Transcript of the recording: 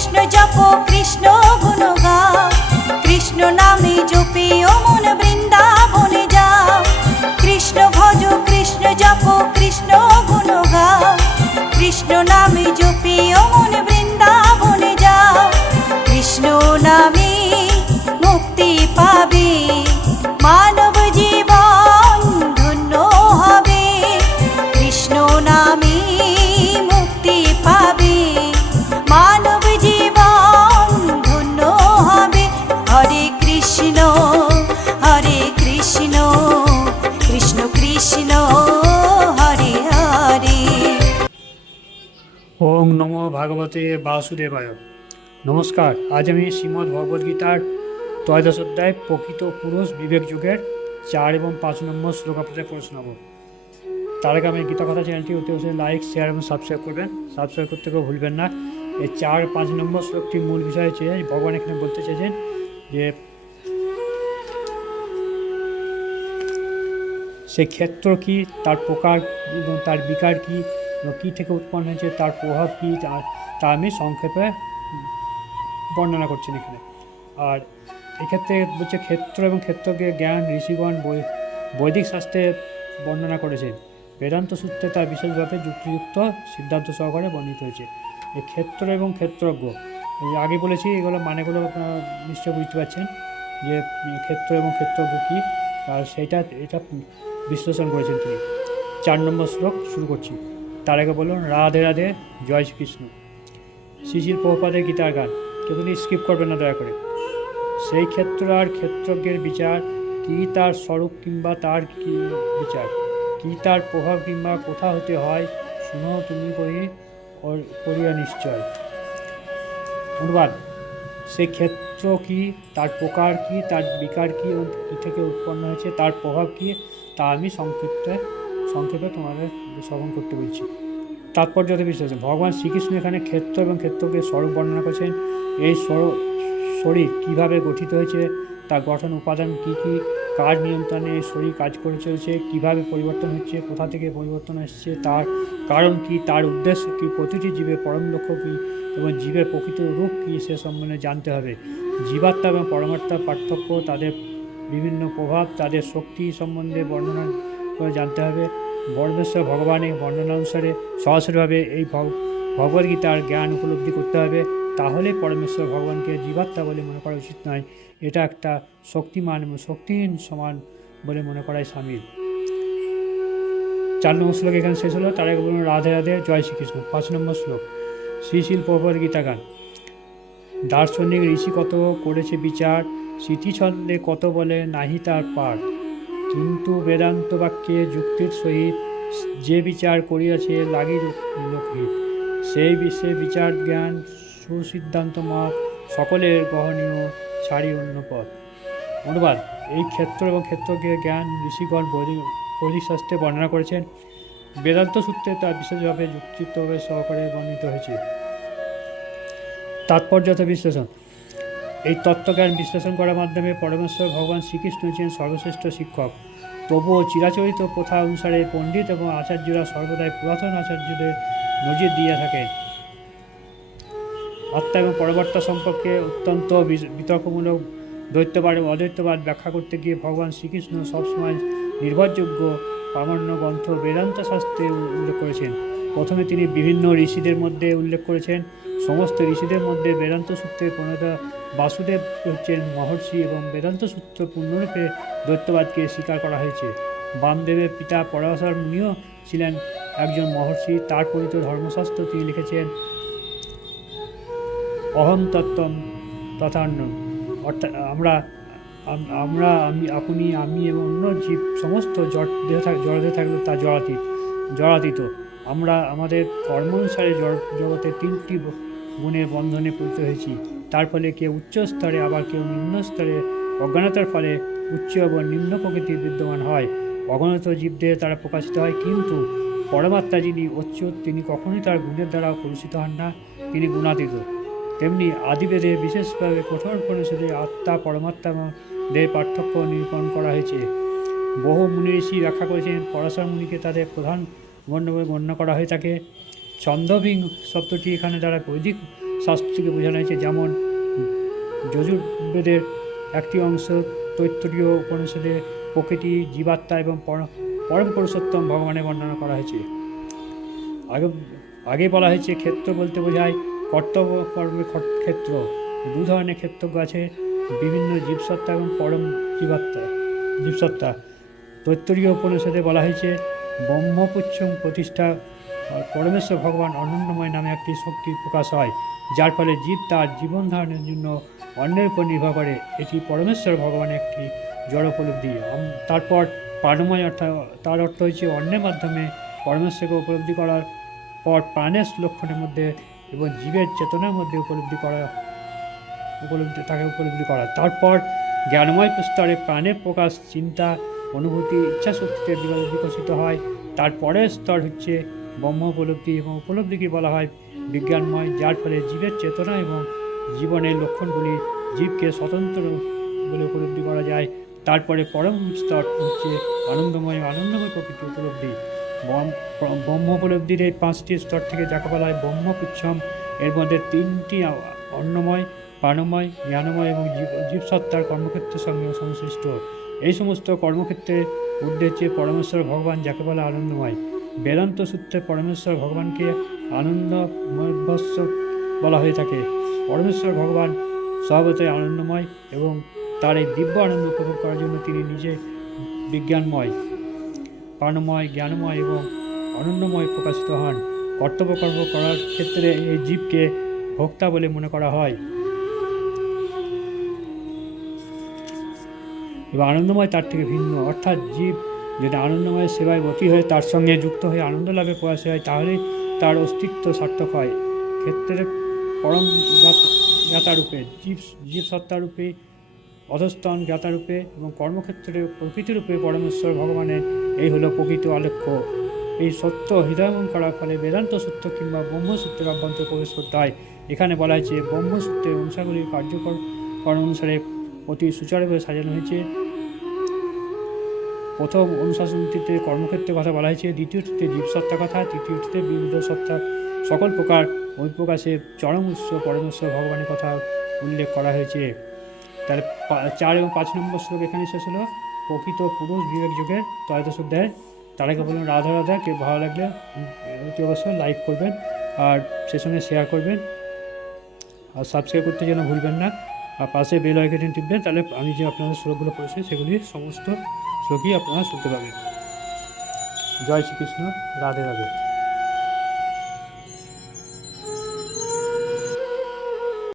কৃষ্ণ জপ কৃষ্ণ গুণ গাও, কৃষ্ণ নামে জপে ও মন বৃন্দাবনে যাও। কৃষ্ণ ভজ কৃষ্ণ জপ কৃষ্ণ গুণ গাও, কৃষ্ণ নামে জপে ও মন বৃন্দাবনে যাও। কৃষ্ণ নামে মুক্তি পাবে, মানব জীবন ধন্য হবে। কৃষ্ণ নামে মুক্তি পাবে, মানব জীবন ধন্য হবে। হরে কৃষ্ণ কৃষ্ণ কৃষ্ণ হরে হরে। ওং নমো ভাগবতে বাসুদেবায়। নমস্কার, আজ আমি শ্রীমদ্ ভগবদ্গীতার ত্রয়োদশ অধ্যায় প্রকৃত পুরুষ বিবেক যুগের 4 এবং 5 নম্বর শ্লোক আপনাদের করে শোনাব। তার আগে আমি গীতা কথা চ্যানেলটি অতি অবশ্যই লাইক, শেয়ার এবং সাবস্ক্রাইব করবেন। সাবস্ক্রাইব করতে কেউ ভুলবেন না। এই 4-5 নম্বর শ্লোকটির মূল বিষয় হচ্ছে ভগবান এখানে বলতে চেয়েছেন যে সে ক্ষেত্র কি, তার প্রকার এবং তার বিকার কি, কী থেকে উৎপন্ন হয়েছে, তার প্রভাব কী, তা আমি সংক্ষেপে বর্ণনা করছেন এখানে। আর এক্ষেত্রে বলছে ক্ষেত্র এবং ক্ষেত্রকে জ্ঞান ঋষিগণ বৈদিক শাস্ত্রে বর্ণনা করেছেন। বেদান্ত সূত্রে তার বিশেষভাবে যুক্তিযুক্ত সিদ্ধান্ত সহকারে বর্ণিত হয়েছে। এই ক্ষেত্র এবং ক্ষেত্রজ্ঞ, এই আগে বলেছি, এগুলো মানেগুলো আপনারা নিশ্চয় বুঝতে পারছেন যে ক্ষেত্র এবং ক্ষেত্রজ্ঞ কী, আর এটা বিশ্লেষণ করেছেন তিনি। 4 নম্বর শ্লোক শুরু করছি। তার আগে বলুন রাধে রাধে, জয় শ্রীকৃষ্ণ। শ্রীশিল প্রভুপাদের গীতার গান, কেউ তিনি স্কিপ করবেন না দয়া করে। সেই ক্ষেত্র আর ক্ষেত্রজ্ঞের বিচার কি, তার স্বরূপ কিংবা তার কি বিচার, কি তার প্রভাব কিংবা কোথা হতে হয়, শুনো তুমি করিয়া নিশ্চয়। অনুবাদ: সেই ক্ষেত্র কি, তার প্রকার কি, তার বিকার কি এবং কী থেকে উৎপন্ন হয়েছে, তার প্রভাব কি, তা আমি সংক্ষেপে তোমাদের শ্রবণ করতে বলছি। তাৎপর্যতা বিশ্লেষণ: ভগবান শ্রীকৃষ্ণ এখানে ক্ষেত্র এবং ক্ষেত্রকে স্বরূপ বর্ণনা করেছেন। এই শরীর কীভাবে গঠিত হয়েছে, তার গঠন উপাদান কী কী, কার নিয়ন্ত্রণে এই শরীর কাজ করে চলেছে, কীভাবে পরিবর্তন হচ্ছে, কোথা থেকে পরিবর্তন এসছে, তার কারণ কী, তার উদ্দেশ্য কী, প্রতিটি জীবের পরম লক্ষ্য কী এবং জীবের প্রকৃত রূপ কী, সে সম্বন্ধে জানতে হবে। জীবাত্মা এবং পরমাত্মার পার্থক্য, তাদের বিভিন্ন প্রভাব, তাদের শক্তি সম্বন্ধে বর্ণনা করে জানতে হবে। পরমেশ্বর ভগবানের বর্ণনা অনুসারে সরাসরিভাবে এই ভগবদ্গীতার জ্ঞান উপলব্ধি করতে হবে। তাহলে পরমেশ্বর ভগবানকে জীবাত্মা বলে মনে করা উচিত নয়, এটা একটা শক্তিমান এবং শক্তিহীন সমান বলে মনে করাই সামিল। 4 নম্বর শ্লোক এখানে শেষ হলো। তার আগে বলুন রাধে রাধে, জয় শ্রীকৃষ্ণ। 5 নম্বর শ্লোক শ্রীশিল প্রভুপাদ গীতা গান। দার্শনিক ঋষি কত করেছে বিচার, স্মৃতিছন্দে কত বলে নাহি তার পার। কিন্তু বেদান্ত বাক্যে যুক্তির সহিত যে বিচার করিয়াছে লাগি লোকহিত। সেই বিশ্বে বিচার জ্ঞান সুসিদ্ধান্ত মত, সকলের গ্রহণীয় ছাড়ি অন্য পথ। অনুবাদ: এই ক্ষেত্র এবং ক্ষেত্রকে জ্ঞান ঋষিগণ বৈদিক শাস্ত্রে বর্ণনা করেছেন। বেদান্ত সূত্রে তা বিশেষভাবে যুক্তিযুক্তভাবে সহকারে বর্ণিত হয়েছে। তাৎপর্যতা বিশ্লেষণ: এই তত্ত্বজ্ঞান বিশ্লেষণ করার মাধ্যমে পরমেশ্বর ভগবান শ্রীকৃষ্ণ ছিলেন সর্বশ্রেষ্ঠ শিক্ষক। তবুও চিরাচরিত প্রথা অনুসারে পণ্ডিত এবং আচার্যরা সর্বদাই পুরাতন আচার্যদের নজির দিয়ে থাকেন। আত্মা এবং পরমাত্মা সম্পর্কে অত্যন্ত বিতর্কমূলক দ্বৈতবাদ এবং অদ্বৈতবাদ ব্যাখ্যা করতে গিয়ে ভগবান শ্রীকৃষ্ণ সবসময় নির্ভরযোগ্য প্রামাণ্য গ্রন্থ বেদান্ত শাস্ত্রে উল্লেখ করেছেন। প্রথমে তিনি বিভিন্ন ঋষিদের মধ্যে উল্লেখ করেছেন। সমস্ত ঋষিদের মধ্যে বেদান্ত সূত্রে প্রণেতা বাসুদেব হচ্ছেন মহর্ষি এবং বেদান্ত সূত্র পূর্ণরূপে দ্বৈতবাদকে স্বীকার করা হয়েছে। বামদেবের পিতা পরাশর মুনিও ছিলেন একজন মহর্ষি। তার পরিত ধর্মশাস্ত্র তিনি লিখেছেন অহম তত্ত্বম তথান্য, অর্থাৎ আপনি আমি এবং অন্য জীব সমস্ত জড়তে থাকলে তা জড়াতীত। আমরা আমাদের কর্ম অনুসারে জগতে 3টি গুণের বন্ধনে পরিত হয়েছি। তার ফলে কেউ উচ্চ স্তরে, আবার কেউ নিম্ন স্তরে অজ্ঞানতার ফলে উচ্চ এবং নিম্ন প্রকৃতির বিদ্যমান হয়। অগণিত জীবদের তারা প্রকাশিত হয়, কিন্তু পরমাত্মা যিনি অচ্যুত, তিনি কখনোই তার গুণের দ্বারা কলুষিত হন না, তিনি গুণাতীত। তেমনি আদিবেদে বিশেষভাবে কঠোর পরিষদে আত্মা পরমাত্মাদের পার্থক্য নিরূপণ করা হয়েছে। বহু মুনি ঋষি ব্যাখ্যা করেছেন। পরাশর মুনিকে তাদের প্রধান গণ্য বলে গণ্য করা হয়ে থাকে। ছন্দভিং শব্দটি এখানে দ্বারা বৈদিক শাস্ত্রকে বোঝানো হয়েছে, যেমন যজুর্বেদের একটি অংশ তৈত্তরীয় উপনিষদে প্রকৃতি, জীবাত্মা এবং পরম পুরুষোত্তম ভগবানের বর্ণনা করা হয়েছে। আগে বলা হয়েছে ক্ষেত্র বলতে বোঝায় কর্তব্য কর্মের ক্ষেত্র। দু ধরনের ক্ষেত্রজ্ঞ আছে, বিভিন্ন জীবসত্তা এবং পরম জীবসত্তা। তৈত্তরীয় উপনিষদে বলা হয়েছে ব্রহ্মপুচ্ছং প্রতিষ্ঠা পরমেশ্বর ভগবান অনন্তময় নামে একটি শক্তির প্রকাশ হয়, যার ফলে জীব তার জীবন ধারণের জন্য অন্যের উপর নির্ভর করে। এটি পরমেশ্বর ভগবানের একটি জড় উপলব্ধি। তারপর প্রাণময় অর্থাৎ তার অর্থ হচ্ছে অন্যের মাধ্যমে পরমেশ্বরকে উপলব্ধি করার পর প্রাণের লক্ষণের মধ্যে এবং জীবের চেতনার মধ্যে তাকে উপলব্ধি করা। তারপর জ্ঞানময় স্তরে প্রাণের প্রকাশ, চিন্তা, অনুভূতি, ইচ্ছাশক্তিতে বিকশিত হয়। তারপরের স্তর হচ্ছে ব্রহ্ম উপলব্ধি, এবং উপলব্ধিকে বলা হয় বিজ্ঞানময়, যার ফলে জীবের চেতনা এবং জীবনের লক্ষণগুলি জীবকে স্বতন্ত্র বলে উপলব্ধি করা যায়। তারপরে পরম স্তর হচ্ছে আনন্দময় প্রকৃতি উপলব্ধি। ব্রহ্ম উপলব্ধির এই 5টি স্তর থেকে যাকে বলা হয় ব্রহ্মপুচ্ছম। এর মধ্যে 3টি অন্নময়, প্রাণময়, জ্ঞানময় এবং জীবসত্তার কর্মক্ষেত্রের সঙ্গে সংশ্লিষ্ট। এই সমস্ত কর্মক্ষেত্রের উদ্দেশ্যে পরমেশ্বর ভগবান, যাকে বলা আনন্দময়। বেদান্ত সূত্রে পরমেশ্বর ভগবানকে আনন্দময়ভস্য বলা হয়ে থাকে। পরমেশ্বর ভগবান স্বভাবতই আনন্দময় এবং তার এই দিব্য আনন্দ উপভোগ করার জন্য তিনি নিজে বিজ্ঞানময়, প্রাণময়, জ্ঞানময় এবং আনন্দময় প্রকাশিত হন। কর্তব্যকর্ম করার ক্ষেত্রে এই জীবকে ভোক্তা বলে মনে করা হয় এবং আনন্দময় তার থেকে ভিন্ন। অর্থাৎ জীব যদি আনন্দময়ের সেবায় ব্রতী হয়ে তার সঙ্গে যুক্ত হয়ে আনন্দ লাভে প্রয়াসী হয়, তাহলে তার অস্তিত্ব সার্থক হয়। ক্ষেত্রের পরম জ্ঞাতারূপে, জীবসত্তারূপে, অধস্তন জ্ঞাতারূপে এবং কর্মক্ষেত্রে প্রকৃতিরূপে পরমেশ্বর ভগবানের এই হলো প্রকৃত আলেখ্য। এই সত্য হৃদয়ঙ্গম করার ফলে বেদান্ত সূত্র কিংবা ব্রহ্মসূত্রের অভ্যন্তরে প্রবেশ করতে হয়। এখানে বলা হয়েছে ব্রহ্মসূত্রের অনুসারগুলির কার্যকর অনুসারে অতি সুচারুভাবে সাজানো হয়েছে। প্রথম অনুশাসনটিতে কর্মক্ষেত্রের কথা বলা হয়েছে, দ্বিতীয়টিতে জীবসত্তার কথা, তৃতীয়টিতে বিবিধ সত্তা সকল প্রকার বহিঃপ্রকাশে চরম উৎস পরমেশ্বর ভগবানের কথা উল্লেখ করা হয়েছে। তাহলে 4 এবং 5 নম্বর শ্লোক এখানে শেষ হলো। প্রকৃত পুরুষ বিবেক যুগের ত্রয়োদশ অধ্যায়। তার আগে বলুন রাধা রাধা। কেউ ভালো লাগলে অতি অবশ্যই লাইক করবেন আর সে সঙ্গে শেয়ার করবেন, আর সাবস্ক্রাইব করতে যেন ভুলবেন না। আর পাশে বেল আইকনটি টিপবেন, তাহলে আমি যে আপনাদের শ্লোকগুলো পড়েছি সেগুলি সমস্ত শ্লোকই আপনারা শুনতে পাবেন। জয় শ্রীকৃষ্ণ, রাধে রাধে।